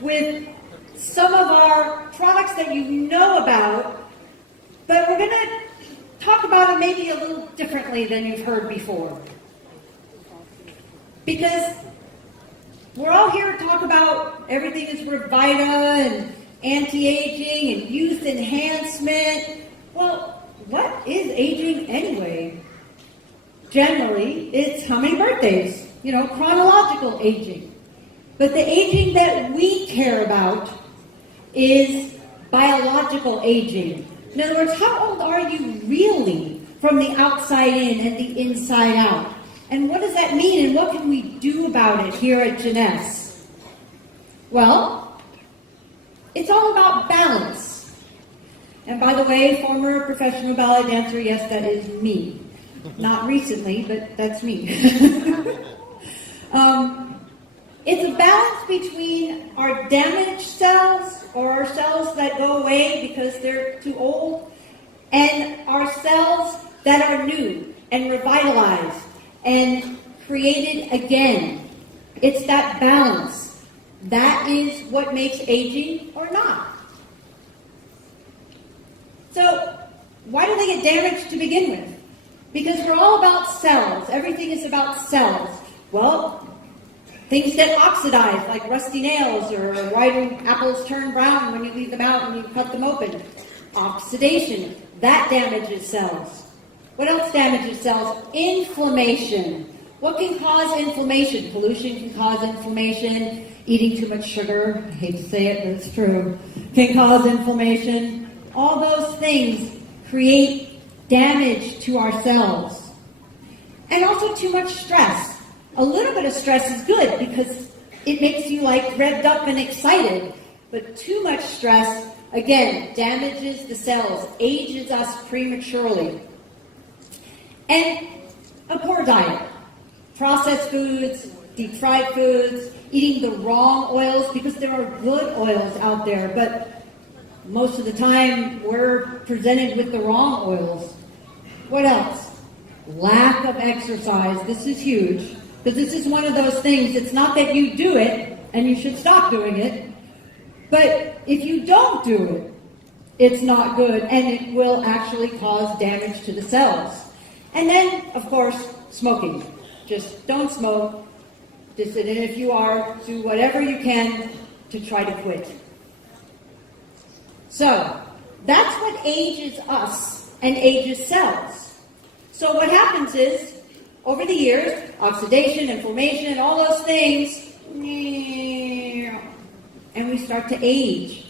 with some of our products that you know about, but we're going to talk about it maybe a little differently than you've heard before. Because we're all here to talk about everything is Revita and anti-aging and youth enhancement. Well, what is aging anyway? Generally, it's how many birthdays, chronological aging. But the aging that we care about is biological aging. In other words, how old are you really from the outside in and the inside out? And what does that mean, and what can we do about it here at Jeunesse? Well, it's all about balance. And by the way, former professional ballet dancer, yes, that is me. Not recently, but that's me. It's a balance between our damaged cells, or our cells that go away because they're too old, and our cells that are new and revitalized and created again. It's that balance. That is what makes aging or not. So, why do they get damaged to begin with? Because we're all about cells. Everything is about cells. Well, things get oxidized, like rusty nails, or why do apples turn brown when you leave them out and you cut them open? Oxidation. That damages cells. What else damages cells? Inflammation. What can cause inflammation? Pollution can cause inflammation. Eating too much sugar, I hate to say it, but it's true, can cause inflammation. All those things create damage to our cells. And also too much stress. A little bit of stress is good because it makes you revved up and excited. But too much stress, again, damages the cells, ages us prematurely. And a poor diet. Processed foods, deep fried foods, eating the wrong oils, because there are good oils out there, but most of the time we're presented with the wrong oils. What else? Lack of exercise. This is huge, because this is one of those things, it's not that you do it, and you should stop doing it, but if you don't do it, it's not good, and it will actually cause damage to the cells. And then, of course, smoking. Just don't smoke. And if you are, do whatever you can to try to quit. So, that's what ages us and ages cells. So what happens is, over the years, oxidation, inflammation, all those things, and we start to age.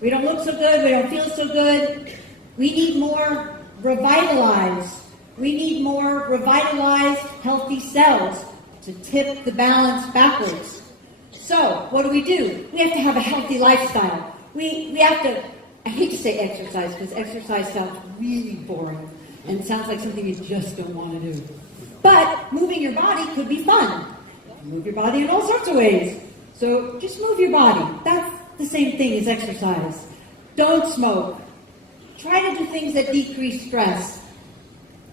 We don't look so good, we don't feel so good. We need more revitalized. We need more revitalized, healthy cells to tip the balance backwards. So, what do? We have to have a healthy lifestyle. We have to, I hate to say exercise, because exercise sounds really boring, and it sounds like something you just don't want to do. But moving your body could be fun. Move your body in all sorts of ways. So, just move your body. That's the same thing as exercise. Don't smoke. Try to do things that decrease stress.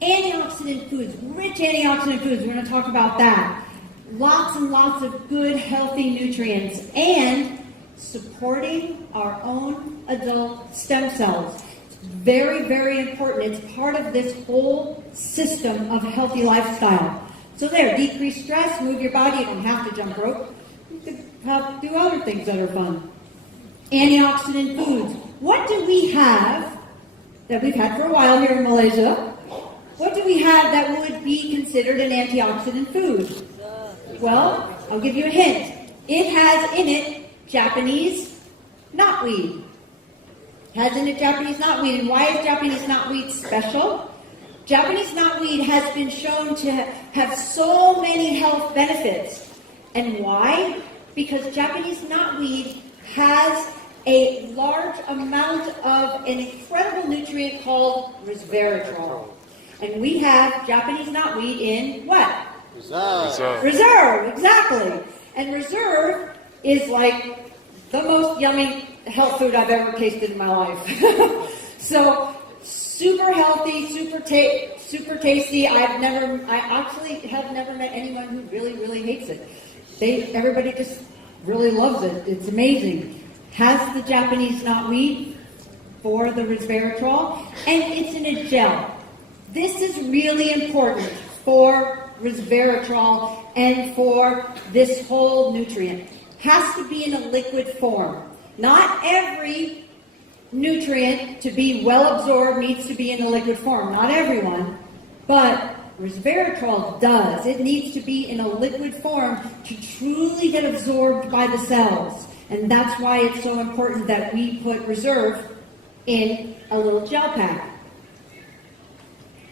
Antioxidant foods, rich antioxidant foods, we're going to talk about that. Lots and lots of good, healthy nutrients, and supporting our own adult stem cells. It's very, very important. It's part of this whole system of healthy lifestyle. So there, decrease stress, move your body. You don't have to jump rope. You could do other things that are fun. Antioxidant foods. What do we have that we've had for a while here in Malaysia? What do we have that would be considered an antioxidant food? Well, I'll give you a hint. It has in it Japanese knotweed. It has in it Japanese knotweed. And why is Japanese knotweed special? Japanese knotweed has been shown to have so many health benefits. And why? Because Japanese knotweed has a large amount of an incredible nutrient called resveratrol. And we have Japanese knotweed in what? Reserve. Reserve, exactly. And reserve is like the most yummy health food I've ever tasted in my life. So, super healthy, super tasty. I actually have never met anyone who really, really hates it. Everybody just really loves it. It's amazing. Has the Japanese knotweed for the resveratrol, and it's in a gel. This is really important for resveratrol and for this whole nutrient. Has to be in a liquid form. Not every nutrient to be well absorbed needs to be in a liquid form. Not everyone, but resveratrol does. It needs to be in a liquid form to truly get absorbed by the cells. And that's why it's so important that we put reserve in a little gel pack.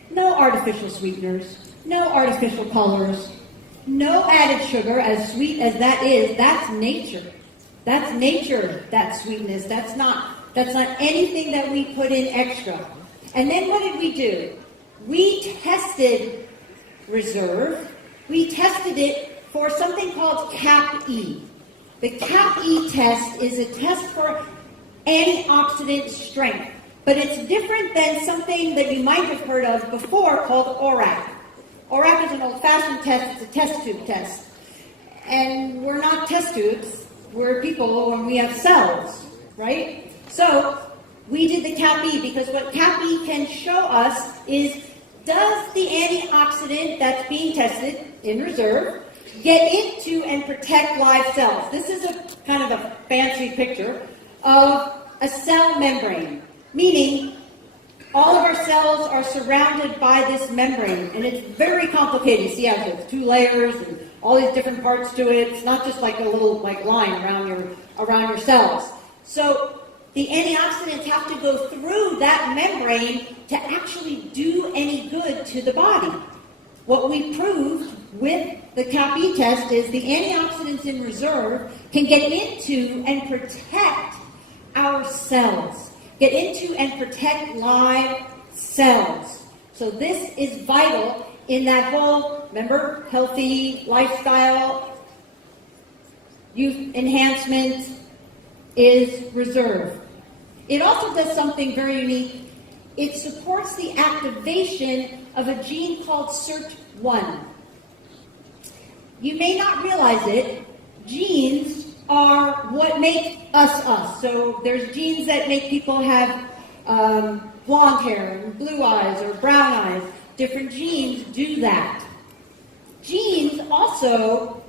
No artificial sweeteners, no artificial colors, no added sugar, as sweet as that is. That's nature. That's nature, that sweetness. That's not anything that we put in extra. And then what did we do? We tested reserve. We tested it for something called CAP-E. The CAP-E test is a test for antioxidant strength, but it's different than something that you might have heard of before called ORAC. ORAC is an old-fashioned test. It's a test tube test. And we're not test tubes. We're people and we have cells, right? So we did the CAP-E because what CAP-E can show us is, does the antioxidant that's being tested in reserve get into and protect live cells? This is a kind of a fancy picture of a cell membrane, meaning all of our cells are surrounded by this membrane, and it's very complicated. You see how there's 2 layers and all these different parts to it. It's not just like a little line around your cells. So the antioxidants have to go through that membrane to actually do any good to the body. What we proved with the CAP-E test is the antioxidants in reserve can get into and protect our cells, get into and protect live cells. So this is vital in that whole, remember, healthy lifestyle, youth enhancement is reserve. It also does something very unique. It supports the activation of a gene called SIRT1. You may not realize it. Genes are what make us us. So there's genes that make people have blonde hair and blue eyes or brown eyes. Different genes do that. Genes also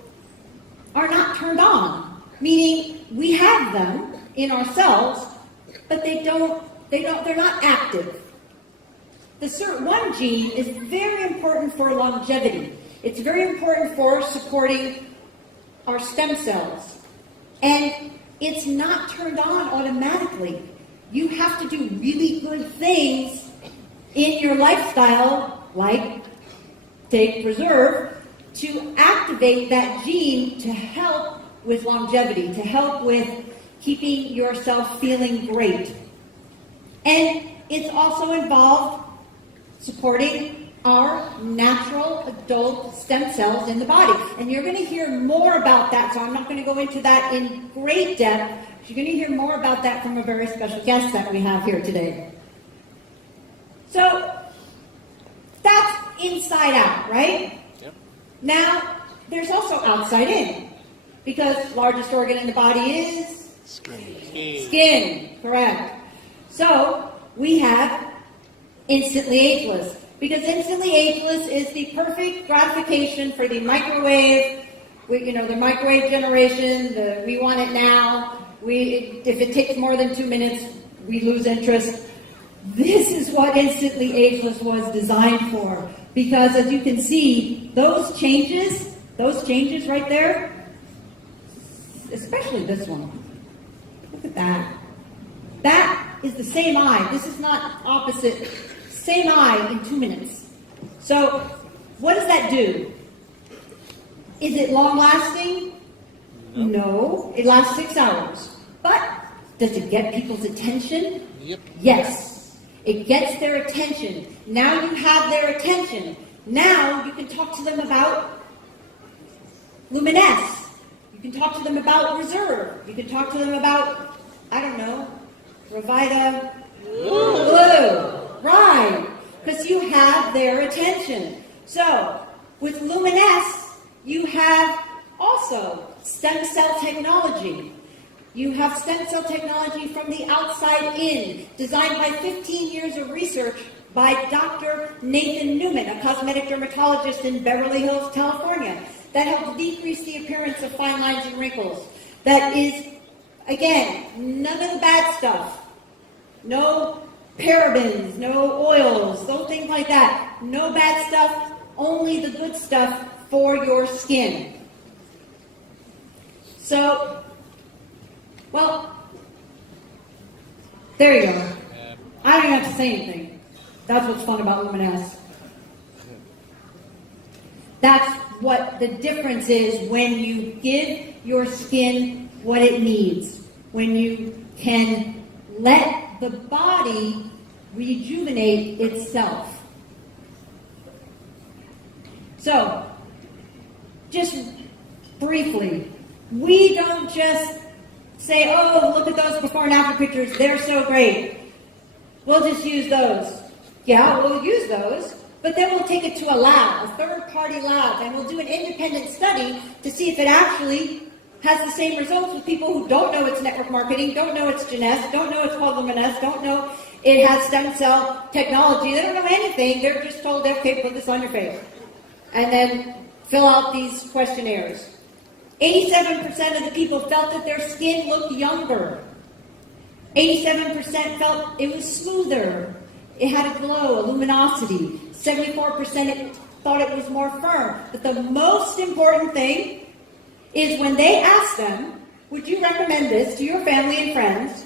are not turned on, meaning we have them in ourselves, but they're not active. The SIRT1 gene is very important for longevity. It's very important for supporting our stem cells. And it's not turned on automatically. You have to do really good things in your lifestyle, like take reserve, to activate that gene to help with longevity, to help with keeping yourself feeling great. And it's also involved supporting our natural adult stem cells in the body. And you're going to hear more about that, so I'm not going to go into that in great depth. You're going to hear more about that from a very special guest that we have here today. So that's inside out, right? Yep. Now, there's also outside in, because largest organ in the body is? Skin, correct. So we have instantly ageless, because instantly ageless is the perfect gratification for the microwave, the microwave generation, we want it now. If it takes more than 2 minutes, we lose interest. This is what instantly ageless was designed for, because as you can see, those changes right there, especially this one. Look at that. That is the same eye. This is not opposite. Same eye in 2 minutes. So, what does that do? Is it long-lasting? No. It lasts 6 hours. But does it get people's attention? Yep. Yes. It gets their attention. Now you have their attention. Now you can talk to them about Jeunesse. You can talk to them about reserve. You can talk to them about, RevitaBlu. Right. Because you have their attention. So, with Jeunesse, you have also Stem cell technology. You have stem cell technology from the outside in, designed by 15 years of research by Dr. Nathan Newman, a cosmetic dermatologist in Beverly Hills, California, that helps decrease the appearance of fine lines and wrinkles. That is, again, none of the bad stuff. No parabens, no oils, no things like that. No bad stuff, only the good stuff for your skin. So, well, there you go. I don't even have to say anything. That's what's fun about Luminesse. That's what the difference is when you give your skin what it needs. When you can let the body rejuvenate itself. So, just briefly, we don't just say, oh, look at those before and after pictures, they're so great. We'll just use those. Yeah, we'll use those, but then we'll take it to a lab, a third-party lab, and we'll do an independent study to see if it actually has the same results with people who don't know it's network marketing, don't know it's Jeunesse, don't know it's called Luminesse, don't know it has stem cell technology. They don't know anything. They're just told, okay, put this on your face. And then fill out these questionnaires. 87% of the people felt that their skin looked younger. 87% felt it was smoother. It had a glow, a luminosity. 74% thought it was more firm. But the most important thing is when they asked them, would you recommend this to your family and friends?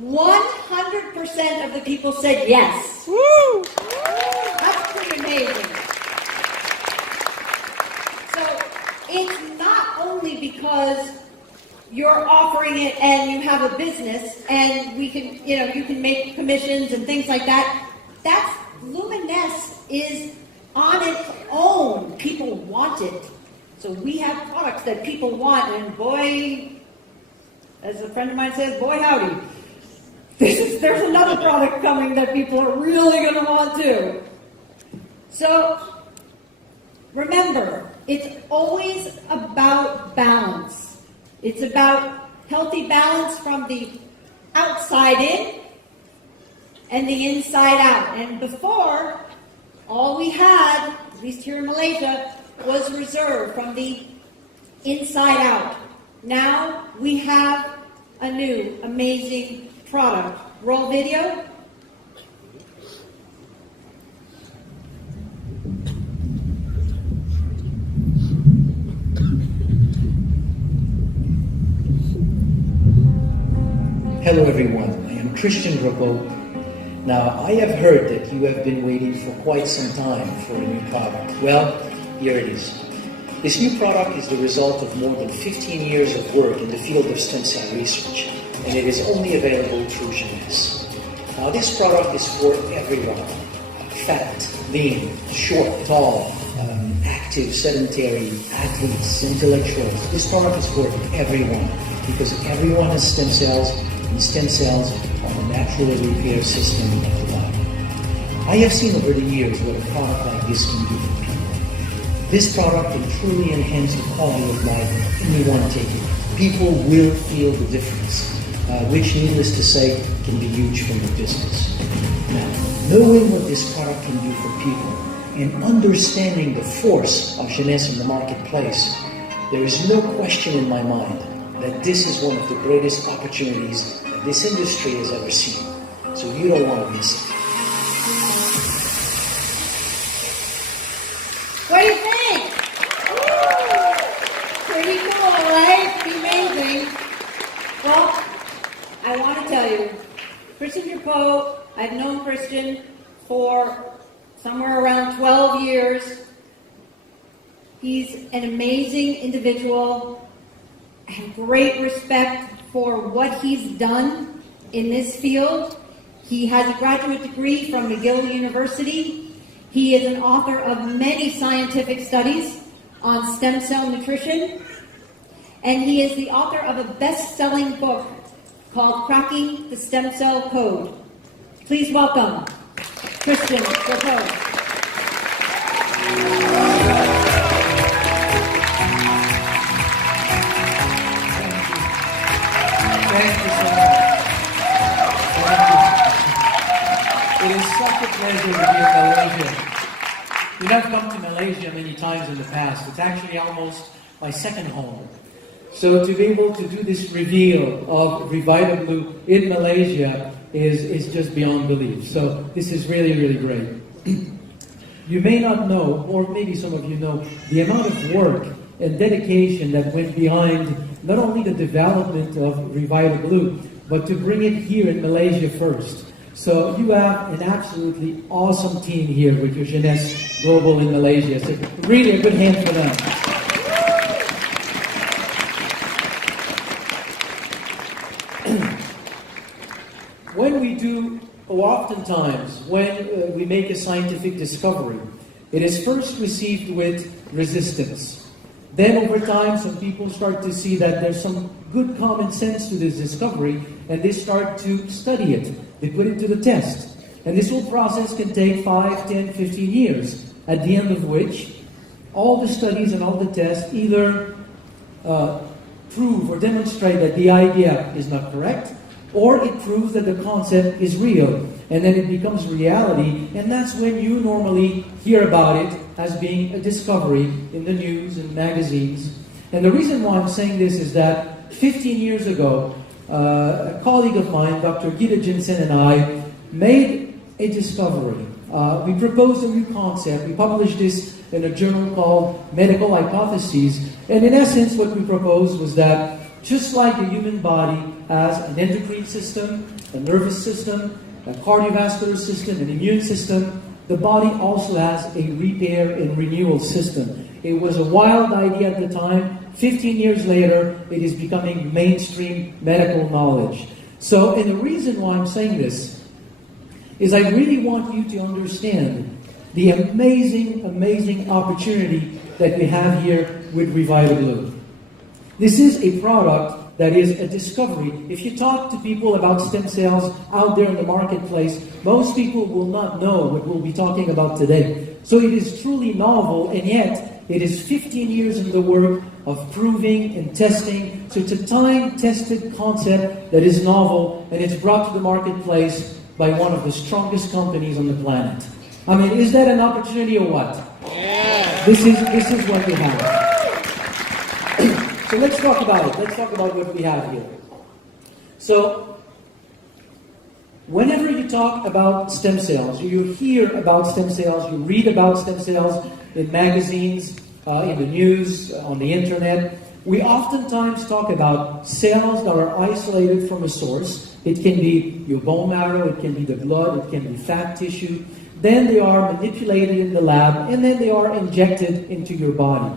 100% of the people said yes. Woo! That's pretty amazing. So it's not only because you're offering it and you have a business and we can, you can make commissions and things like that. That's Luminesse is on its own. People want it. So we have products that people want, and boy, as a friend of mine says, boy howdy. There's another product coming that people are really going to want too. So remember, it's always about balance. It's about healthy balance from the outside in and the inside out. And before, all we had, at least here in Malaysia, was reserved from the inside out. Now we have a new amazing product. Roll video. Hello everyone, I am Christian Rocco. Now I have heard that you have been waiting for quite some time for a new product. Well, here it is. This new product is the result of more than 15 years of work in the field of stem cell research, and it is only available through Jeunesse. Now this product is for everyone. Fat, lean, short, tall, active, sedentary, athletes, intellectuals. This product is for everyone because everyone has stem cells, and stem cells are the natural repair system of the body. I have seen over the years what a product like this can do for people. This product can truly enhance the quality of life of anyone taking it. People will feel the difference, which, needless to say, can be huge for your business. Now, knowing what this product can do for people and understanding the force of Jeunesse in the marketplace, there is no question in my mind that this is one of the greatest opportunities that this industry has ever seen. So you don't want to miss it. What do you think? Pretty cool, right? Pretty amazing. Well, I want to tell you, Christian Dupont, I've known Christian for somewhere around 12 years. He's an amazing individual. I have great respect for what he's done in this field. He has a graduate degree from McGill University. He is an author of many scientific studies on stem cell nutrition. And he is the author of a best-selling book called Cracking the Stem Cell Code. Please welcome Christian Dupont. You know, I've come to Malaysia many times in the past. It's actually almost my second home. So to be able to do this reveal of RevitaBlu in Malaysia is just beyond belief. So this is really, really great. You may not know, or maybe some of you know, the amount of work and dedication that went behind not only the development of RevitaBlu, but to bring it here in Malaysia first. So you have an absolutely awesome team here with your Jeunesse Global in Malaysia. So really a good hand for them. When we do, oftentimes, when we make a scientific discovery, it is first received with resistance. Then over time, some people start to see that there's some good common sense to this discovery, and they start to study it. They put it to the test. And this whole process can take 5, 10, 15 years, at the end of which all the studies and all the tests either prove or demonstrate that the idea is not correct, or it proves that the concept is real, and then it becomes reality, and that's when you normally hear about it as being a discovery in the news and magazines. And the reason why I'm saying this is that 15 years ago, a colleague of mine, Dr. Gita Jensen, and I made a discovery. We proposed a new concept. We published this in a journal called Medical Hypotheses, and in essence what we proposed was that just like the human body has an endocrine system, a nervous system, a cardiovascular system, an immune system, the body also has a repair and renewal system. It was a wild idea at the time. 15 years later, it is becoming mainstream medical knowledge. So, and the reason why I'm saying this is I really want you to understand the amazing, amazing opportunity that we have here with RevitaBlu. This is a product that is a discovery. If you talk to people about stem cells out there in the marketplace, most people will not know what we'll be talking about today. So it is truly novel, and yet it is 15 years in the work of proving and testing. So it's a time-tested concept that is novel, and it's brought to the marketplace by one of the strongest companies on the planet. I mean, is that an opportunity or what? Yeah. This is what we have. So let's talk about it. Let's talk about what we have here. So, whenever you talk about stem cells, you hear about stem cells, you read about stem cells in magazines, in the news, on the internet, we oftentimes talk about cells that are isolated from a source. It can be your bone marrow, it can be the blood, it can be fat tissue. Then they are manipulated in the lab, and then they are injected into your body.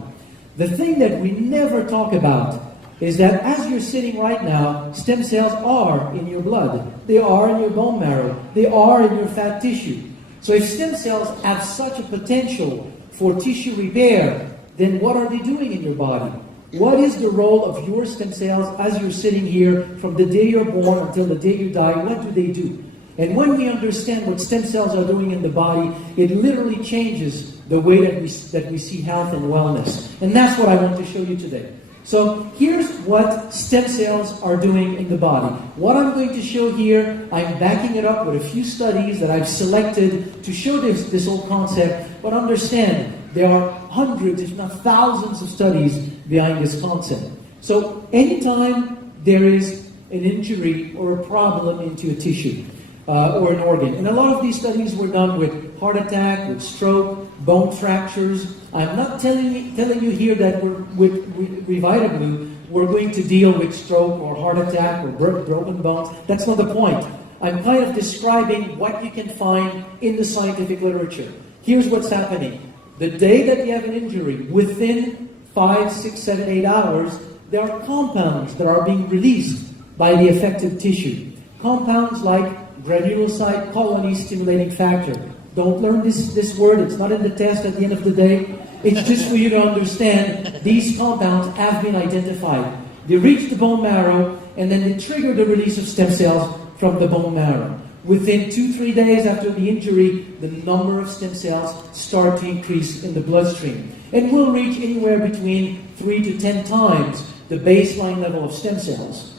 The thing that we never talk about is that as you're sitting right now, stem cells are in your blood. They are in your bone marrow. They are in your fat tissue. So if stem cells have such a potential for tissue repair, then what are they doing in your body? What is the role of your stem cells as you're sitting here from the day you're born until the day you die? What do they do? And when we understand what stem cells are doing in the body, it literally changes the way that we see health and wellness. And that's what I want to show you today. So here's what stem cells are doing in the body. What I'm going to show here, I'm backing it up with a few studies that I've selected to show this whole concept. But understand, there are hundreds, if not thousands of studies behind this concept. So anytime there is an injury or a problem into a tissue, or an organ. And a lot of these studies were done with heart attack, with stroke, bone fractures. I'm not telling you here that with RevitaBlu, we're going to deal with stroke or heart attack or broken bones. That's not the point. I'm kind of describing what you can find in the scientific literature. Here's what's happening. The day that you have an injury, within 5, 6, 7, 8 hours, there are compounds that are being released by the affected tissue. Compounds like granulocyte colony stimulating factor. Don't learn this word, it's not in the test at the end of the day. It's just for you to understand these compounds have been identified. They reach the bone marrow, and then they trigger the release of stem cells from the bone marrow. Within 2-3 days after the injury, the number of stem cells start to increase in the bloodstream. And will reach anywhere between 3 to 10 times the baseline level of stem cells.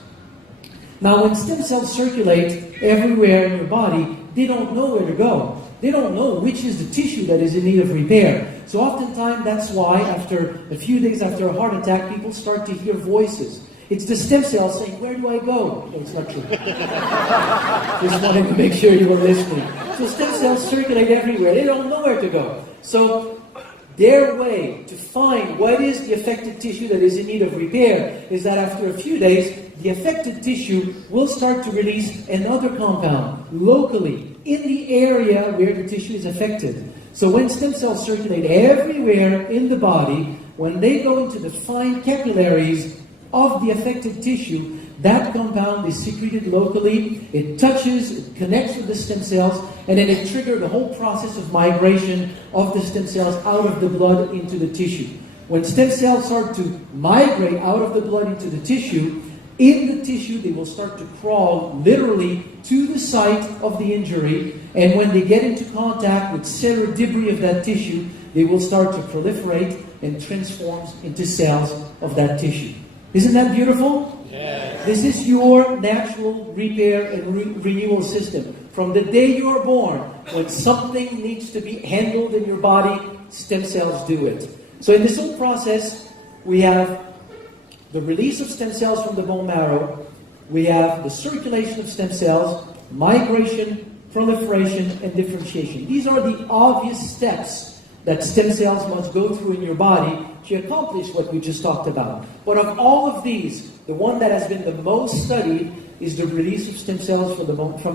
Now, when stem cells circulate everywhere in your body, they don't know where to go. they don't know which is the tissue that is in need of repair. So oftentimes that's why after a few days after a heart attack, people start to hear voices. It's the stem cells saying, where do I go? No, it's not true. Just wanted to make sure you were listening. So stem cells circulate everywhere. They don't know where to go. So their way to find what is the affected tissue that is in need of repair is that after a few days, the affected tissue will start to release another compound locally in the area where the tissue is affected. So when stem cells circulate everywhere in the body, when they go into the fine capillaries of the affected tissue, that compound is secreted locally, it touches, it connects with the stem cells, and then it triggers the whole process of migration of the stem cells out of the blood into the tissue. When stem cells start to migrate out of the blood into the tissue, in the tissue they will start to crawl literally to the site of the injury, and when they get into contact with cellular debris of that tissue, they will start to proliferate and transform into cells of that tissue. Isn't that beautiful? Yes. This is your natural repair and renewal system. From the day you are born, when something needs to be handled in your body, stem cells do it. So in this whole process, we have the release of stem cells from the bone marrow, we have the circulation of stem cells, migration, proliferation, and differentiation. These are the obvious steps that stem cells must go through in your body to accomplish what we just talked about. But of all of these, the one that has been the most studied is the release of stem cells from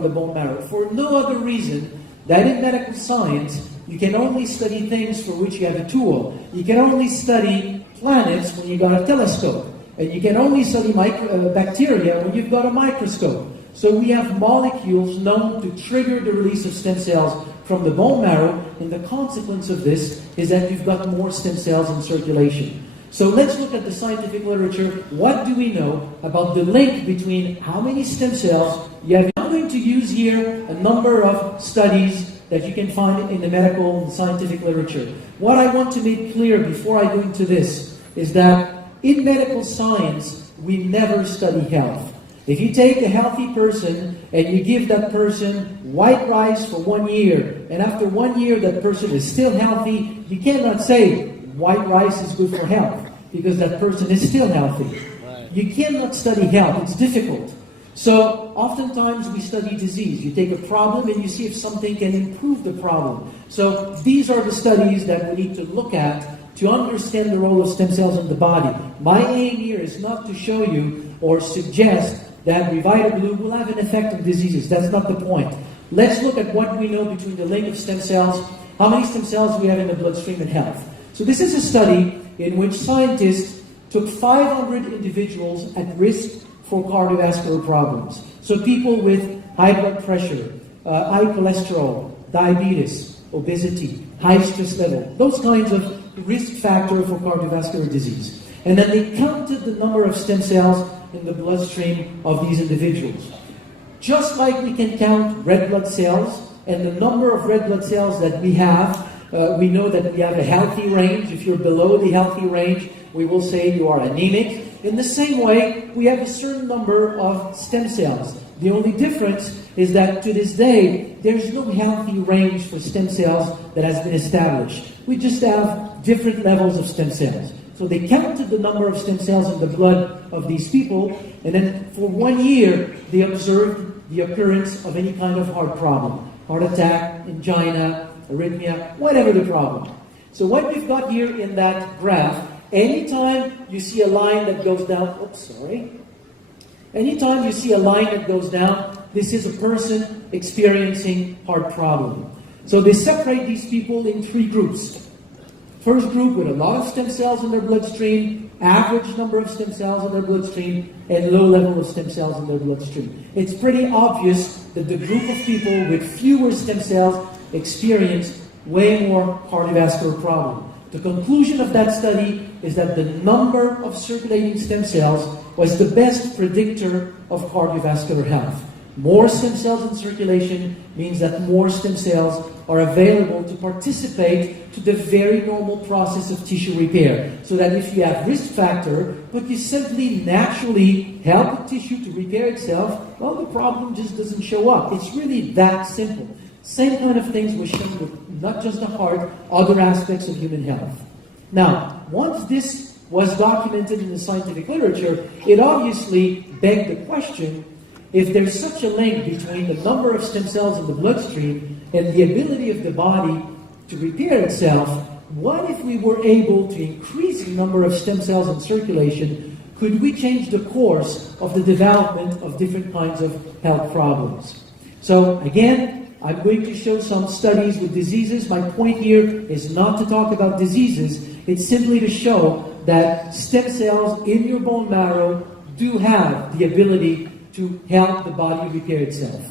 the bone marrow. For no other reason that in medical science, you can only study things for which you have a tool. You can only study planets when you got a telescope. And you can only study bacteria when you've got a microscope. So we have molecules known to trigger the release of stem cells from the bone marrow, and the consequence of this is that you've got more stem cells in circulation. So let's look at the scientific literature. What do we know about the link between how many stem cells you have? I'm going to use here a number of studies that you can find in the medical and scientific literature. What I want to make clear before I go into this is that in medical science, we never study health. If you take a healthy person and you give that person white rice for 1 year, and after 1 year that person is still healthy, you cannot say white rice is good for health, because that person is still healthy. Right. You cannot study health, it's difficult. So oftentimes we study disease. You take a problem and you see if something can improve the problem. So these are the studies that we need to look at to understand the role of stem cells in the body. My aim here is not to show you or suggest that RevitaBlu will have an effect on diseases. That's not the point. Let's look at what we know between the link of stem cells, how many stem cells we have in the bloodstream, and health. So this is a study in which scientists took 500 individuals at risk for cardiovascular problems. So people with high blood pressure, high cholesterol, diabetes, obesity, high stress level, those kinds of risk factors for cardiovascular disease. And then they counted the number of stem cells in the bloodstream of these individuals. Just like we can count red blood cells, and the number of red blood cells that we have, we know that we have a healthy range. If you're below the healthy range, we will say you are anemic. In the same way, we have a certain number of stem cells. The only difference is that to this day, there's no healthy range for stem cells that has been established. We just have different levels of stem cells. So they counted the number of stem cells in the blood of these people, and then for 1 year, they observed the occurrence of any kind of heart problem. Heart attack, angina, arrhythmia, whatever the problem. So what we've got here in that graph, anytime you see a line that goes down, anytime you see a line that goes down, this is a person experiencing heart problem. So they separate these people in 3 groups. First group with a lot of stem cells in their bloodstream, average number of stem cells in their bloodstream, and low level of stem cells in their bloodstream. It's pretty obvious that the group of people with fewer stem cells experience way more cardiovascular problems. The conclusion of that study is that the number of circulating stem cells was the best predictor of cardiovascular health. More stem cells in circulation means that more stem cells are available to participate to the very normal process of tissue repair. So that if you have risk factor, but you simply naturally help the tissue to repair itself, well, the problem just doesn't show up. It's really that simple. Same kind of things were shown with not just the heart, other aspects of human health. Now, once this was documented in the scientific literature, it obviously begged the question, if there's such a link between the number of stem cells in the bloodstream and the ability of the body to repair itself, what if we were able to increase the number of stem cells in circulation? Could we change the course of the development of different kinds of health problems? So again, I'm going to show some studies with diseases. My point here is not to talk about diseases. It's simply to show that stem cells in your bone marrow do have the ability to help the body repair itself.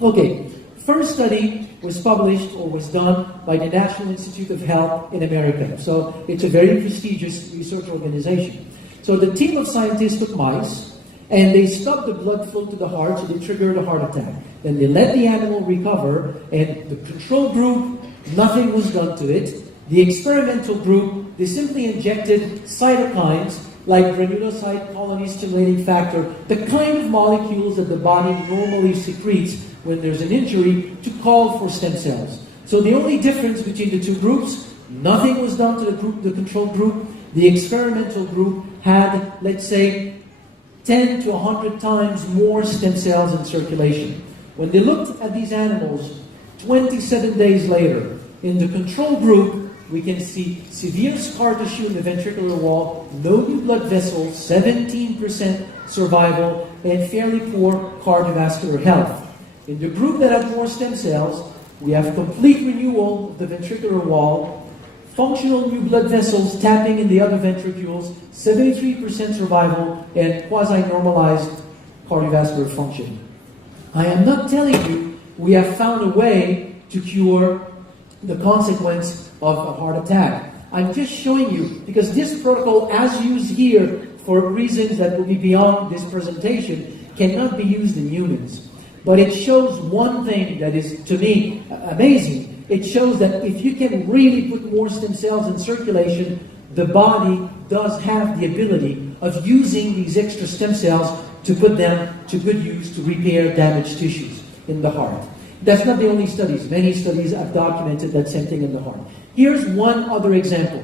Okay, first study was published or was done by the National Institute of Health in America. So it's a very prestigious research organization. So the team of scientists took mice and they stopped the blood flow to the heart, so they triggered a heart attack. Then they let the animal recover, and the control group, nothing was done to it. The experimental group, they simply injected cytokines like granulocyte colony stimulating factor, the kind of molecules that the body normally secretes when there's an injury to call for stem cells. So the only difference between the two groups, nothing was done to the control group. The experimental group had, let's say, 10 to 100 times more stem cells in circulation. When they looked at these animals 27 days later, in the control group, we can see severe scar tissue in the ventricular wall, no new blood vessels, 17% survival, and fairly poor cardiovascular health. In the group that had more stem cells, we have complete renewal of the ventricular wall, functional new blood vessels tapping in the other ventricules, 73% survival, and quasi-normalized cardiovascular function. I am not telling you we have found a way to cure the consequence of a heart attack. I'm just showing you, because this protocol, as used here for reasons that will be beyond this presentation, cannot be used in humans. But it shows one thing that is, to me, amazing. It shows that if you can really put more stem cells in circulation, the body does have the ability of using these extra stem cells to put them to good use to repair damaged tissues in the heart. That's not the only studies. Many studies have documented that same thing in the heart. Here's one other example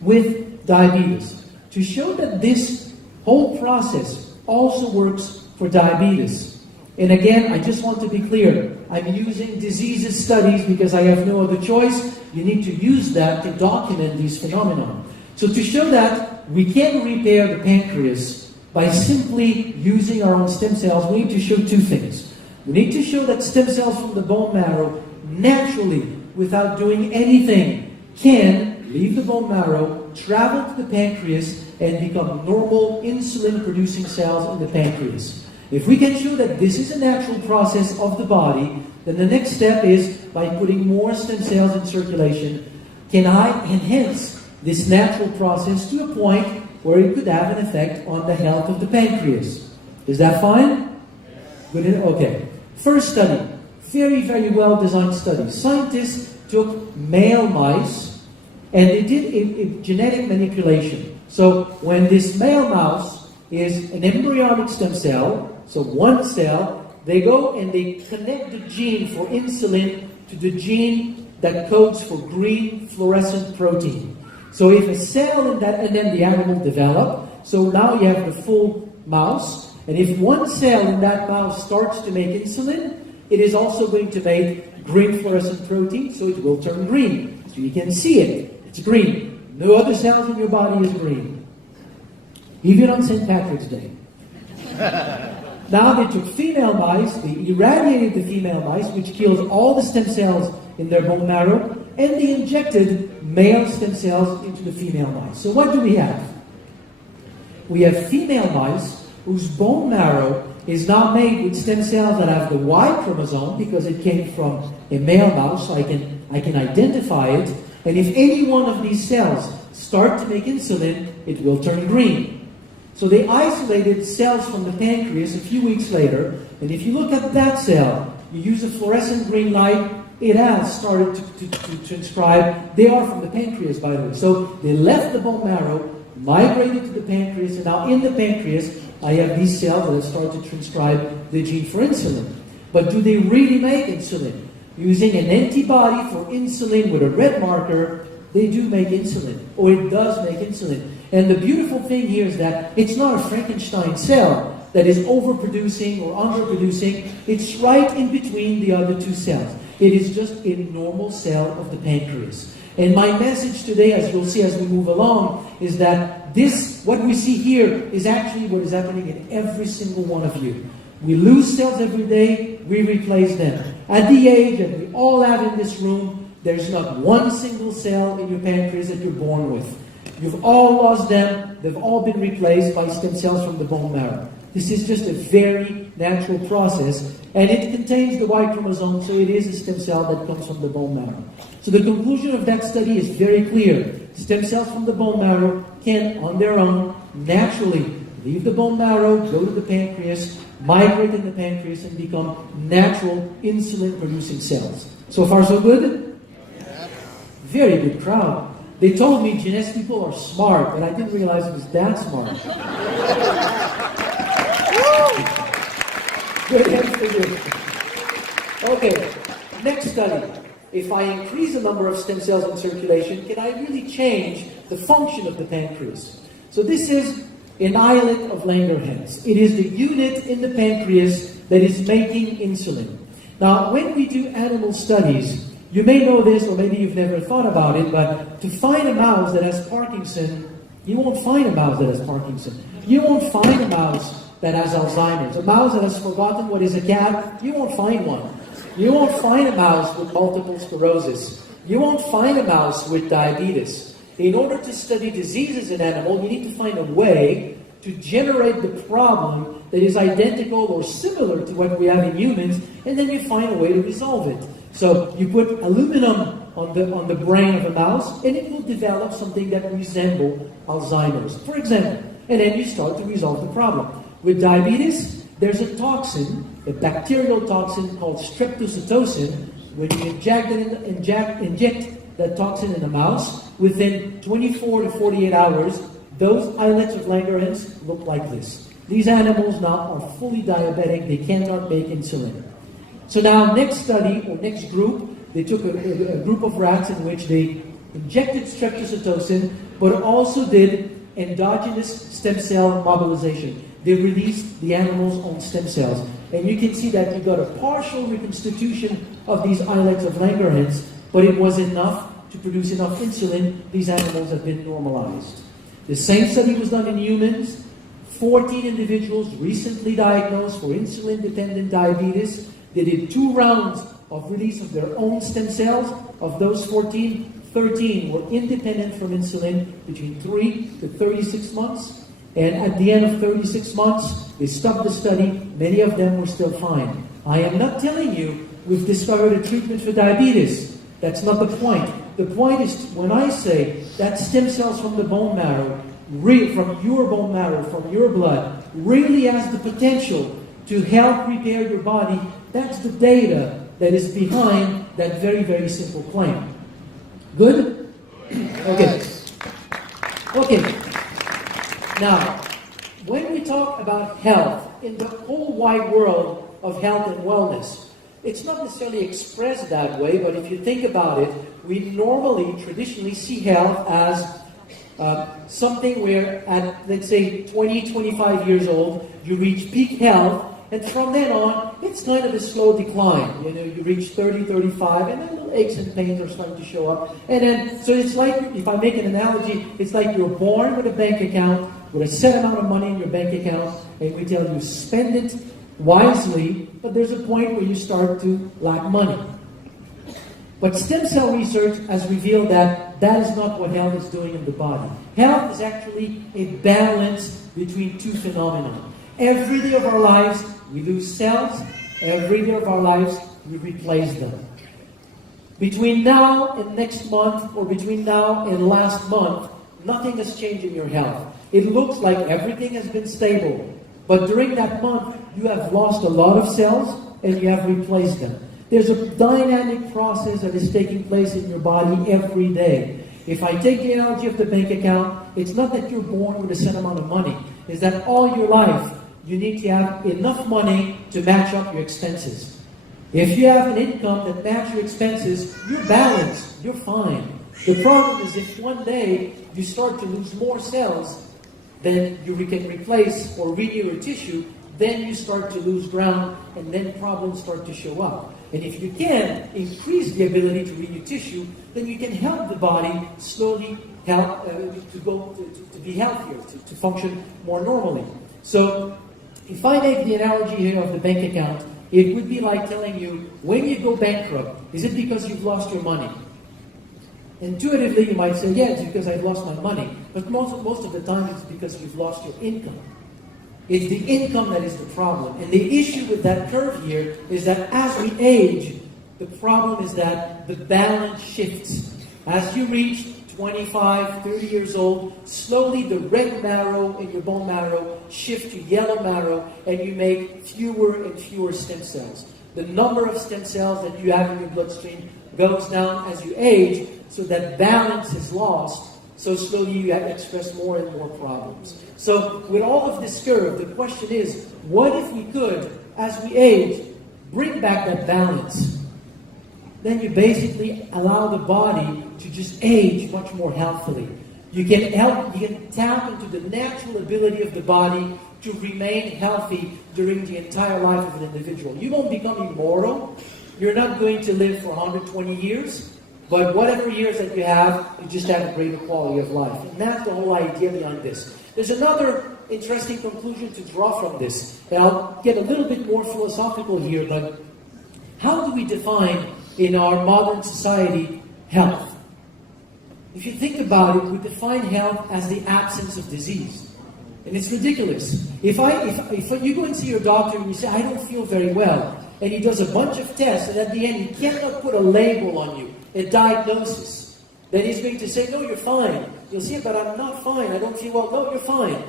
with diabetes to show that this whole process also works for diabetes. And again, I just want to be clear. I'm using diseases studies because I have no other choice. You need to use that to document these phenomena. So to show that we can repair the pancreas by simply using our own stem cells, we need to show two things. We need to show that stem cells from the bone marrow naturally, without doing anything, can leave the bone marrow, travel to the pancreas, and become normal insulin-producing cells in the pancreas. If we can show that this is a natural process of the body, then the next step is, by putting more stem cells in circulation, can I enhance this natural process to a point where it could have an effect on the health of the pancreas? Is that fine? Good. Okay. First study, very, very well-designed study. Scientists took male mice and they did a genetic manipulation. So when this male mouse is an embryonic stem cell, so one cell, they go and they connect the gene for insulin to the gene that codes for green fluorescent protein. So if a cell in that, and then the animal develop, so now you have the full mouse. And if one cell in that mouse starts to make insulin, it is also going to make green fluorescent protein, so it will turn green. So you can see it. It's green. No other cells in your body is green. Even on St. Patrick's Day. Now they took female mice, they irradiated the female mice, which kills all the stem cells in their bone marrow, and they injected male stem cells into the female mice. So what do we have? We have female mice whose bone marrow is now made with stem cells that have the Y chromosome because it came from a male mouse, so I can identify it. And if any one of these cells start to make insulin, it will turn green. So they isolated cells from the pancreas a few weeks later, and if you look at that cell, you use a fluorescent green light, it has started to transcribe. They are from the pancreas, by the way. So they left the bone marrow, migrated to the pancreas, and now in the pancreas, I have these cells that have started to transcribe the gene for insulin. But do they really make insulin? Using an antibody for insulin with a red marker, they do make insulin, or it does make insulin. And the beautiful thing here is that it's not a Frankenstein cell that is overproducing or underproducing. It's right in between the other two cells. It is just a normal cell of the pancreas. And my message today, as you'll see as we move along, is that this, what we see here, is actually what is happening in every single one of you. We lose cells every day, we replace them. At the age that we all have in this room, there's not one single cell in your pancreas that you're born with. You've all lost them, they've all been replaced by stem cells from the bone marrow. This is just a very natural process, and it contains the Y chromosome, so it is a stem cell that comes from the bone marrow. So the conclusion of that study is very clear. Stem cells from the bone marrow can, on their own, naturally leave the bone marrow, go to the pancreas, migrate in the pancreas, and become natural insulin-producing cells. So far, so good? Very good crowd. They told me Jeunesse people are smart, and I didn't realize it was that smart. Good hands for you. Okay, next study. If I increase the number of stem cells in circulation, can I really change the function of the pancreas? So this is an islet of Langerhans. It is the unit in the pancreas that is making insulin. Now, when we do animal studies, you may know this, or maybe you've never thought about it, but to find a mouse that has Parkinson, you won't find a mouse that has Parkinson. You won't find a mouse that has Alzheimer's. A mouse that has forgotten what is a cat, you won't find one. You won't find a mouse with multiple sclerosis. You won't find a mouse with diabetes. In order to study diseases in animals, you need to find a way to generate the problem that is identical or similar to what we have in humans, and then you find a way to resolve it. So you put aluminum on the brain of a mouse, and it will develop something that resembles Alzheimer's, for example. And then you start to resolve the problem. With diabetes, there's a toxin, a bacterial toxin called streptozotocin. When you inject that toxin in the mouse, within 24 to 48 hours, those islets of Langerhans look like this. These animals now are fully diabetic. They cannot make insulin. So now, next study, or next group, they took a group of rats in which they injected streptozotocin, but also did endogenous stem cell mobilization. They released the animal's own stem cells. And you can see that you got a partial reconstitution of these islets of Langerhans, but it was enough to produce enough insulin. These animals have been normalized. The same study was done in humans. 14 individuals recently diagnosed for insulin-dependent diabetes. They did 2 rounds of release of their own stem cells. Of those 14, 13 were independent from insulin between 3 to 36 months. And at the end of 36 months, they stopped the study. Many of them were still fine. I am not telling you we've discovered a treatment for diabetes. That's not the point. The point is when I say that stem cells from the bone marrow, from your bone marrow, from your blood, really has the potential to help repair your body, that's the data that is behind that very, very simple claim. Good? Okay. Okay. Now, when we talk about health, in the whole wide world of health and wellness, it's not necessarily expressed that way, but if you think about it, we normally, traditionally see health as something where at, let's say, 20, 25 years old, you reach peak health, and from then on, it's kind of a slow decline. You know, you reach 30, 35, and then little aches and pains are starting to show up. And then, so it's like, if I make an analogy, it's like you're born with a bank account, with a set amount of money in your bank account, and we tell you spend it wisely, but there's a point where you start to lack money. But stem cell research has revealed that that is not what health is doing in the body. Health is actually a balance between 2 phenomena. Every day of our lives, we lose cells. Every day of our lives, we replace them. Between now and next month, or between now and last month, nothing has changed in your health. It looks like everything has been stable. But during that month, you have lost a lot of cells and you have replaced them. There's a dynamic process that is taking place in your body every day. If I take the analogy of the bank account, it's not that you're born with a set amount of money. It's that all your life, you need to have enough money to match up your expenses. If you have an income that matches your expenses, you're balanced, you're fine. The problem is if one day you start to lose more cells than you can replace or renew your tissue, then you start to lose ground and then problems start to show up. And if you can increase the ability to renew tissue, then you can help the body slowly help to be healthier, to function more normally. So if I make the analogy here of the bank account, it would be like telling you, when you go bankrupt, is it because you've lost your money? Intuitively, you might say, yeah, it's because I've lost my money. But most of the time, it's because you've lost your income. It's the income that is the problem. And the issue with that curve here is that as we age, the problem is that the balance shifts. As you reach 25, 30 years old, slowly the red marrow in your bone marrow shift to yellow marrow, and you make fewer and fewer stem cells. The number of stem cells that you have in your bloodstream goes down as you age, so that balance is lost. So slowly you express more and more problems. So with all of this curve, the question is, what if we could, as we age, bring back that balance? Then you basically allow the body to just age much more healthily. You can tap into the natural ability of the body to remain healthy during the entire life of an individual. You won't become immortal. You're not going to live for 120 years. But whatever years that you have, you just have a greater quality of life. And that's the whole idea behind this. There's another interesting conclusion to draw from this. And I'll get a little bit more philosophical here, but how do we define in our modern society health? If you think about it, we define health as the absence of disease. And it's ridiculous. If you go and see your doctor and you say, I don't feel very well, and he does a bunch of tests, and at the end he cannot put a label on you, a diagnosis, then he's going to say, no, you're fine. You'll say, but I'm not fine. I don't feel well. No, you're fine.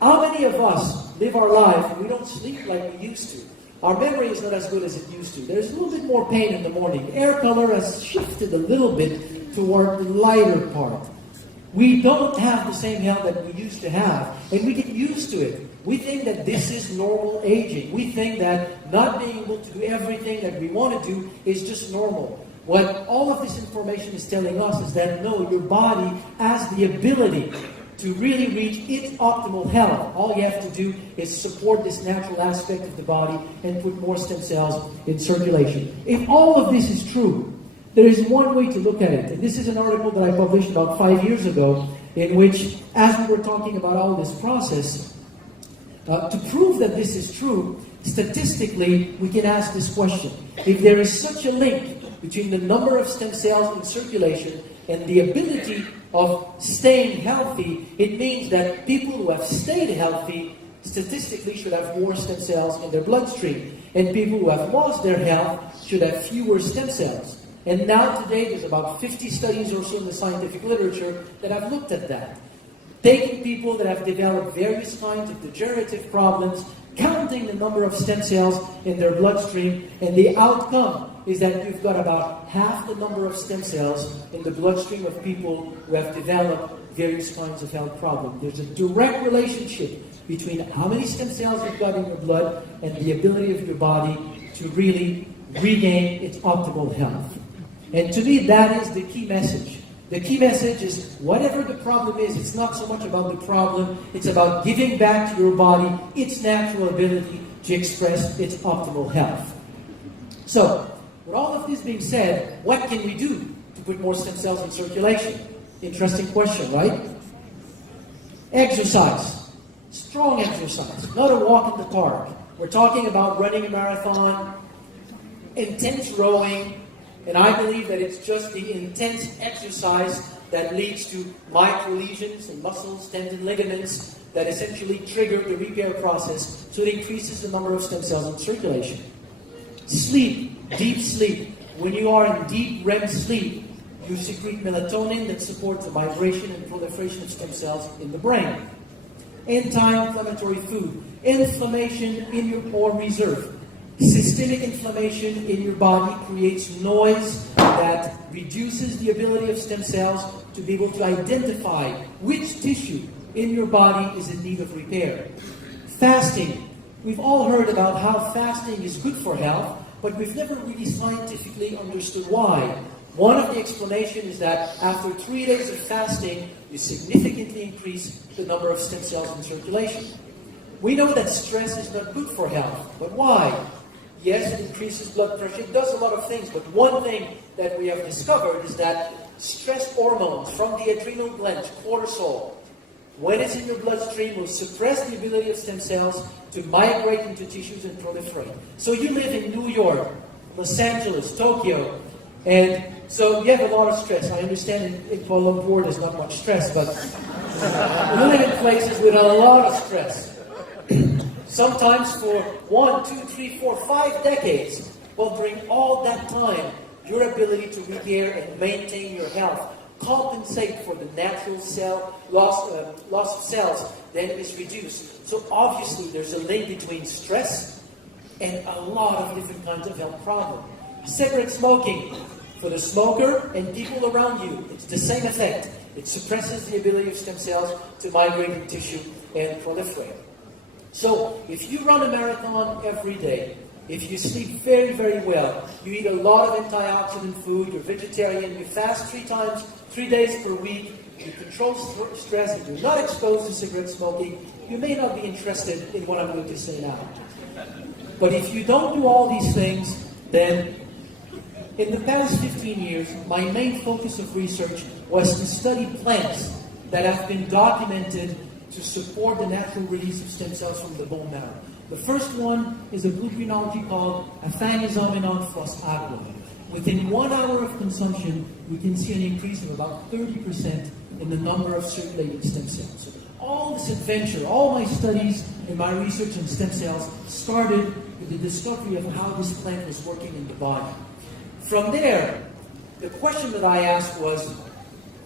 How many of us live our life and we don't sleep like we used to? Our memory is not as good as it used to. There's a little bit more pain in the morning. Air color has shifted a little bit toward the lighter part. We don't have the same health that we used to have, and we get used to it. We think that this is normal aging. We think that not being able to do everything that we want to do is just normal. What all of this information is telling us is that no, your body has the ability to really reach its optimal health. All you have to do is support this natural aspect of the body and put more stem cells in circulation. If all of this is true, there is one way to look at it. And this is an article that I published about 5 years ago, in which, as we were talking about all this process, to prove that this is true, statistically, we can ask this question. If there is such a link between the number of stem cells in circulation and the ability of staying healthy, it means that people who have stayed healthy statistically should have more stem cells in their bloodstream, and people who have lost their health should have fewer stem cells. And now today there's about 50 studies or so in the scientific literature that have looked at that. Taking people that have developed various kinds of degenerative problems, counting the number of stem cells in their bloodstream, and the outcome is that you've got about half the number of stem cells in the bloodstream of people who have developed various kinds of health problems. There's a direct relationship between how many stem cells you've got in your blood and the ability of your body to really regain its optimal health. And to me, that is the key message. The key message is, whatever the problem is, it's not so much about the problem, it's about giving back to your body its natural ability to express its optimal health. So, with all of this being said, what can we do to put more stem cells in circulation? Interesting question, right? Exercise. Strong exercise. Not a walk in the park. We're talking about running a marathon, intense rowing, and I believe that it's just the intense exercise that leads to micro-lesions in muscles, tendon, ligaments that essentially trigger the repair process, so it increases the number of stem cells in circulation. Sleep, deep sleep. When you are in deep REM sleep, you secrete melatonin that supports the migration and proliferation of stem cells in the brain. Anti-inflammatory food. Inflammation in your or reserve. Systemic inflammation in your body creates noise that reduces the ability of stem cells to be able to identify which tissue in your body is in need of repair. Fasting. We've all heard about how fasting is good for health. but we've never really scientifically understood why. One of the explanations is that after 3 days of fasting, you significantly increase the number of stem cells in circulation. We know that stress is not good for health, but why? Yes, it increases blood pressure, it does a lot of things, but one thing that we have discovered is that stress hormones from the adrenal gland, cortisol, when it's in your bloodstream, will suppress the ability of stem cells to migrate into tissues and proliferate. So you live in New York, Los Angeles, Tokyo, and so you have a lot of stress. I understand in Kuala Lumpur there's not much stress, but you live in places with a lot of stress. Sometimes for 1, 2, 3, 4, 5 decades. Well, during all that time, your ability to repair and maintain your health, compensate for the natural loss of cells, then is reduced. So obviously there's a link between stress and a lot of different kinds of health problems. Cigarette smoking, for the smoker and people around you, it's the same effect. It suppresses the ability of stem cells to migrate in tissue and proliferate. So if you run a marathon every day, if you sleep very, very well, you eat a lot of antioxidant food, you're vegetarian, you fast 3 days per week, you control stress, and you're not exposed to cigarette smoking, you may not be interested in what I'm going to say now. But if you don't do all these things, then in the past 15 years, my main focus of research was to study plants that have been documented to support the natural release of stem cells from the bone marrow. The first one is a gluconology called Aphanizomenon aqua. Within 1 hour of consumption, we can see an increase of about 30% in the number of circulating stem cells. So all this adventure, all my studies and my research on stem cells started with the discovery of how this plant was working in the body. From there, the question that I asked was,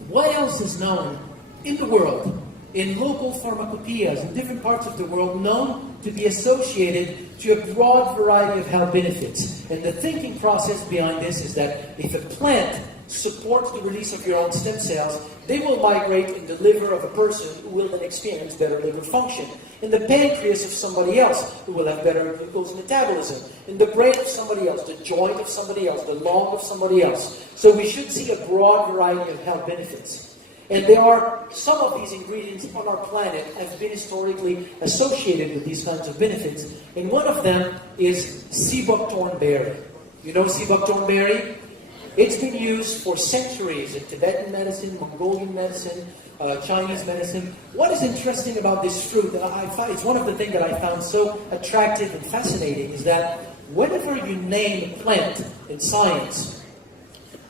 what else is known in the world, in local pharmacopoeias in different parts of the world, known to be associated to a broad variety of health benefits? And the thinking process behind this is that if a plant supports the release of your own stem cells, they will migrate in the liver of a person who will then experience better liver function, in the pancreas of somebody else who will have better glucose metabolism, in the brain of somebody else, the joint of somebody else, the lung of somebody else. So we should see a broad variety of health benefits. And there are some of these ingredients on our planet have been historically associated with these kinds of benefits. And one of them is sea buckthorn berry. You know sea buckthorn berry? It's been used for centuries in Tibetan medicine, Mongolian medicine, Chinese medicine. What is interesting about this fruit, and I find it's one of the things that I found so attractive and fascinating, is that whenever you name a plant in science,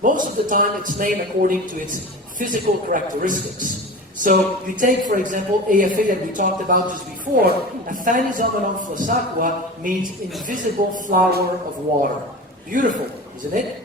most of the time it's named according to its physical characteristics. So you take, for example, AFA that we talked about just before. Aphanizomenon aqua means invisible flower of water. Beautiful, isn't it?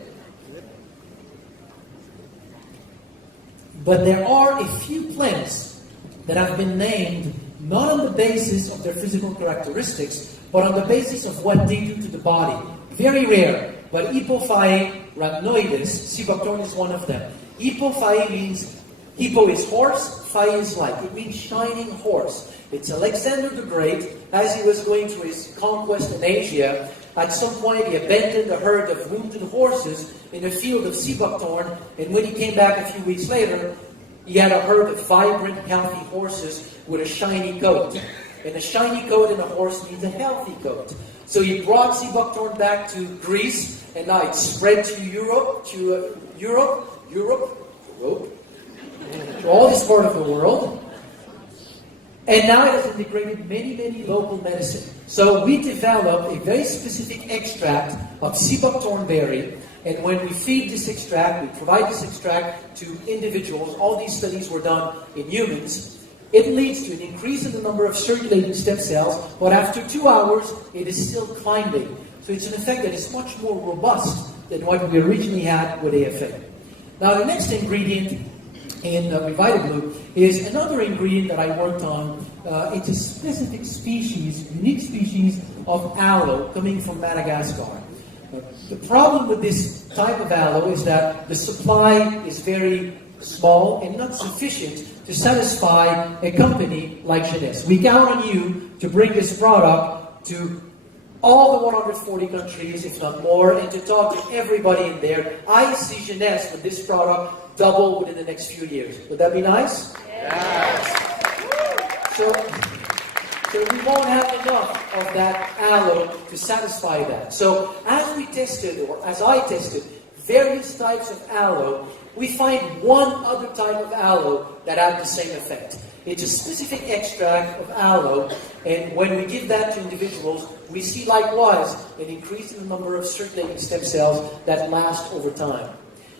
But there are a few plants that have been named not on the basis of their physical characteristics, but on the basis of what they do to the body. Very rare, but Hippophae rhamnoides, sea buckthorn is one of them. Hippophae means, hippo is horse, phae is like. It means shining horse. It's Alexander the Great, as he was going through his conquest in Asia. At some point, he abandoned a herd of wounded horses in a field of sea buckthorn, and when he came back a few weeks later, he had a herd of vibrant, healthy horses with a shiny coat. And a shiny coat in a horse needs a healthy coat. So he brought sea buckthorn back to Greece, and now it's spread to Europe, to all this part of the world. And now it has integrated many, many local medicine. So we developed a very specific extract of sea buckthorn berry, and when we feed this extract, we provide this extract to individuals. All these studies were done in humans. It leads to an increase in the number of circulating stem cells, but after 2 hours, it is still climbing. So it's an effect that is much more robust than what we originally had with AFA. Now the next ingredient in RevitaBlu is another ingredient that I worked on. It's a specific species, unique species of aloe coming from Madagascar. The problem with this type of aloe is that the supply is very small and not sufficient to satisfy a company like Jeunesse. We count on you to bring this product to all the 140 countries, if not more, and to talk to everybody in there. I see Jeunesse with this product double within the next few years. Would that be nice? Yes. So we won't have enough of that aloe to satisfy that. So as we tested, or as I tested, various types of aloe, we find one other type of aloe that had the same effect. It's a specific extract of aloe, and when we give that to individuals, we see likewise an increase in the number of circulating stem cells that last over time.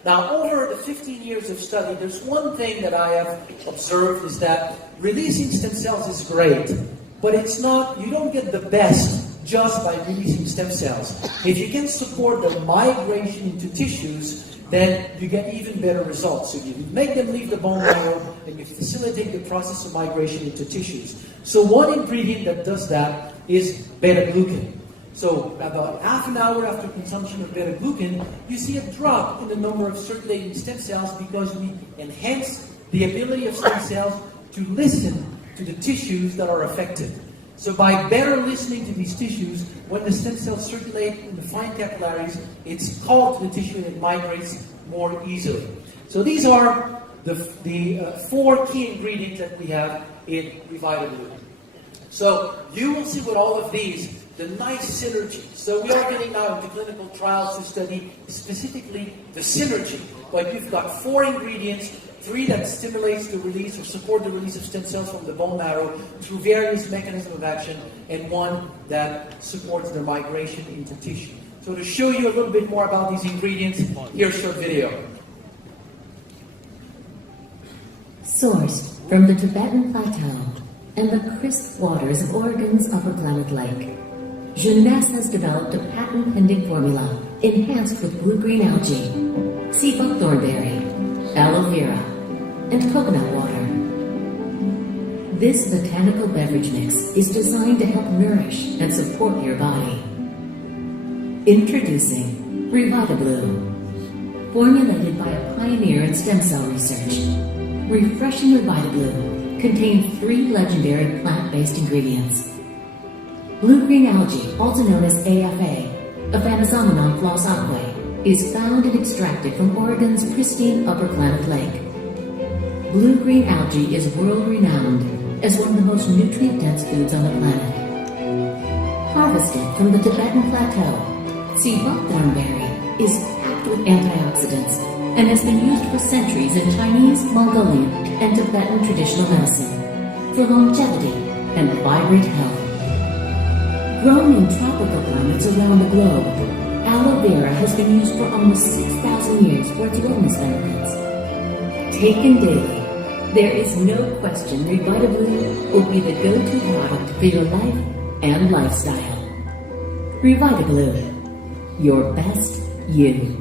Now, over the 15 years of study, there's one thing that I have observed is that releasing stem cells is great, but it's not, you don't get the best just by releasing stem cells. If you can support the migration into tissues, then you get even better results. So you make them leave the bone marrow and you facilitate the process of migration into tissues. So one ingredient that does that is beta-glucan. So about half an hour after consumption of beta-glucan, you see a drop in the number of circulating stem cells because we enhance the ability of stem cells to listen to the tissues that are affected. So by better listening to these tissues, when the stem cells circulate in the fine capillaries, it's called to the tissue and it migrates more easily. So these are the 4 key ingredients that we have in RevitaBlu. So you will see with all of these the nice synergy. So we are getting now into clinical trials to study specifically the synergy. But you've got 4 ingredients, 3 that stimulates the release or support the release of stem cells from the bone marrow through various mechanisms of action, and 1 that supports their migration into tissue. So to show you a little bit more about these ingredients, here's a short video. Sourced from the Tibetan Plateau and the crisp waters of Oregon's Upper Klamath Lake, Jeunesse has developed a patent-pending formula enhanced with blue-green algae, sea buckthornberry, aloe vera, and coconut water. This botanical beverage mix is designed to help nourish and support your body. Introducing RevitaBlu. Formulated by a pioneer in stem cell research, refreshing RevitaBlu contains 3 legendary plant-based ingredients. Blue-green algae, also known as AFA, Aphanizomenon floss aquae, is found and extracted from Oregon's pristine Upper Klamath Lake. Blue-green algae is world-renowned as one of the most nutrient-dense foods on the planet. Harvested from the Tibetan Plateau, sea buckthornberry is packed with antioxidants and has been used for centuries in Chinese, Mongolian, and Tibetan traditional medicine for longevity and vibrant health. Grown in tropical climates around the globe, aloe vera has been used for almost 6,000 years for its wellness benefits. Taken daily, there is no question RevitaBlu will be the go-to product for your life and lifestyle. RevitaBlu, your best you.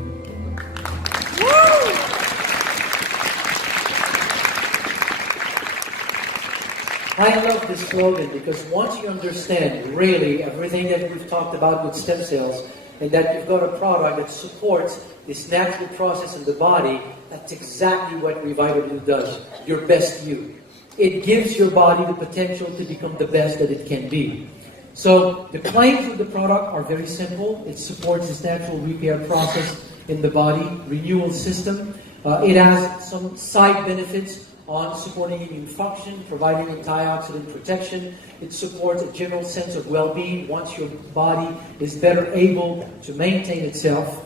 I love this slogan because once you understand really everything that we've talked about with stem cells, and that you've got a product that supports this natural process in the body, that's exactly what RevitaBlu does. Your best you. It gives your body the potential to become the best that it can be. So the claims of the product are very simple. It supports this natural repair process in the body, renewal system. It has some side benefits on supporting immune function, providing antioxidant protection. It supports a general sense of well-being once your body is better able to maintain itself.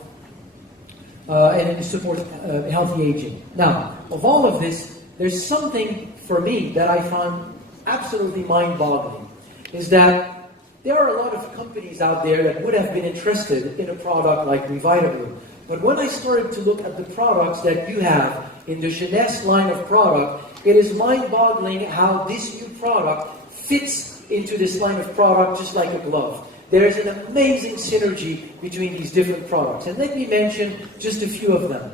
And it supports healthy aging. Now, of all of this, there's something for me that I found absolutely mind-boggling, is that there are a lot of companies out there that would have been interested in a product like RevitaBlu. But when I started to look at the products that you have in the Jeunesse line of product, it is mind-boggling how this new product fits into this line of product just like a glove. There is an amazing synergy between these different products. And let me mention just a few of them.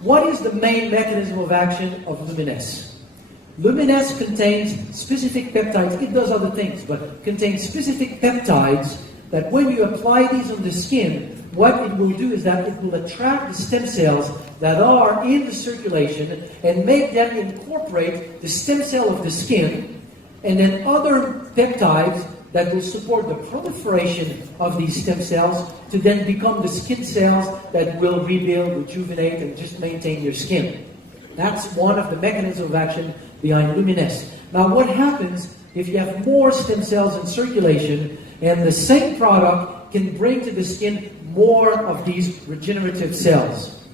What is the main mechanism of action of Luminesse? Luminesse contains specific peptides. It does other things, but contains specific peptides that when you apply these on the skin, what it will do is that it will attract the stem cells that are in the circulation and make them incorporate the stem cell of the skin, and then other peptides that will support the proliferation of these stem cells to then become the skin cells that will rebuild, rejuvenate, and just maintain your skin. That's one of the mechanisms of action behind Luminesse. Now, what happens if you have more stem cells in circulation and the same product can bring to the skin more of these regenerative cells?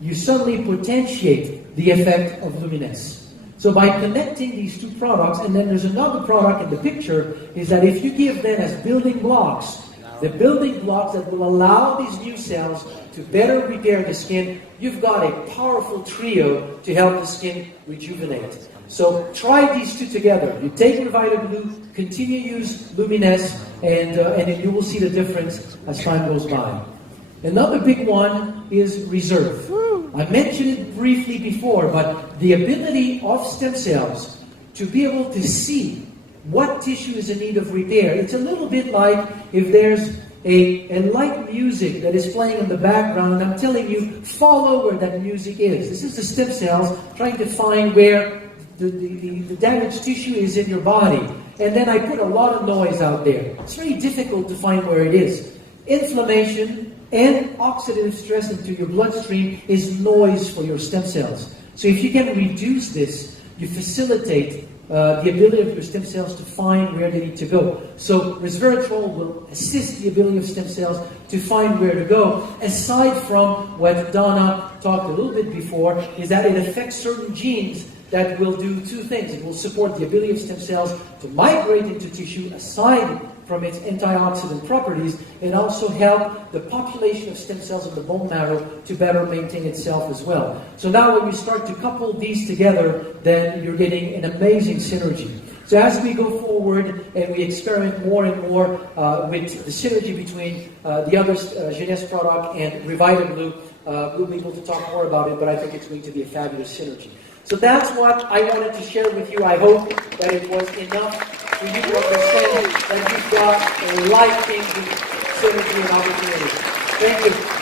You suddenly potentiate the effect of Luminesse. So by connecting these two products, and then there's another product in the picture, is that if you give them as building blocks, the building blocks that will allow these new cells to better repair the skin, you've got a powerful trio to help the skin rejuvenate. So try these two together. You take RevitaBlu, continue to use Luminesse, and then you will see the difference as time goes by. Another big one is reserve. I mentioned it briefly before, but the ability of stem cells to be able to see what tissue is in need of repair. It's a little bit like if there's a light music that is playing in the background, and I'm telling you, follow where that music is. This is the stem cells trying to find where the damaged tissue is in your body. And then I put a lot of noise out there. It's very difficult to find where it is. Inflammation and oxidative stress into your bloodstream is noise for your stem cells. So if you can reduce this, you facilitate the ability of your stem cells to find where they need to go. So resveratrol will assist the ability of stem cells to find where to go. Aside from what Donna talked a little bit before, is that it affects certain genes that will do two things. It will support the ability of stem cells to migrate into tissue aside from its antioxidant properties, and also help the population of stem cells in the bone marrow to better maintain itself as well. So now when you start to couple these together, then you're getting an amazing synergy. So as we go forward and we experiment more and more with the synergy between the other Jeunesse product and RevitaBlu, we'll be able to talk more about it, but I think it's going to be a fabulous synergy. So that's what I wanted to share with you. I hope that it was enough for you to understand that you've got a life-changing synergy and opportunity. Thank you.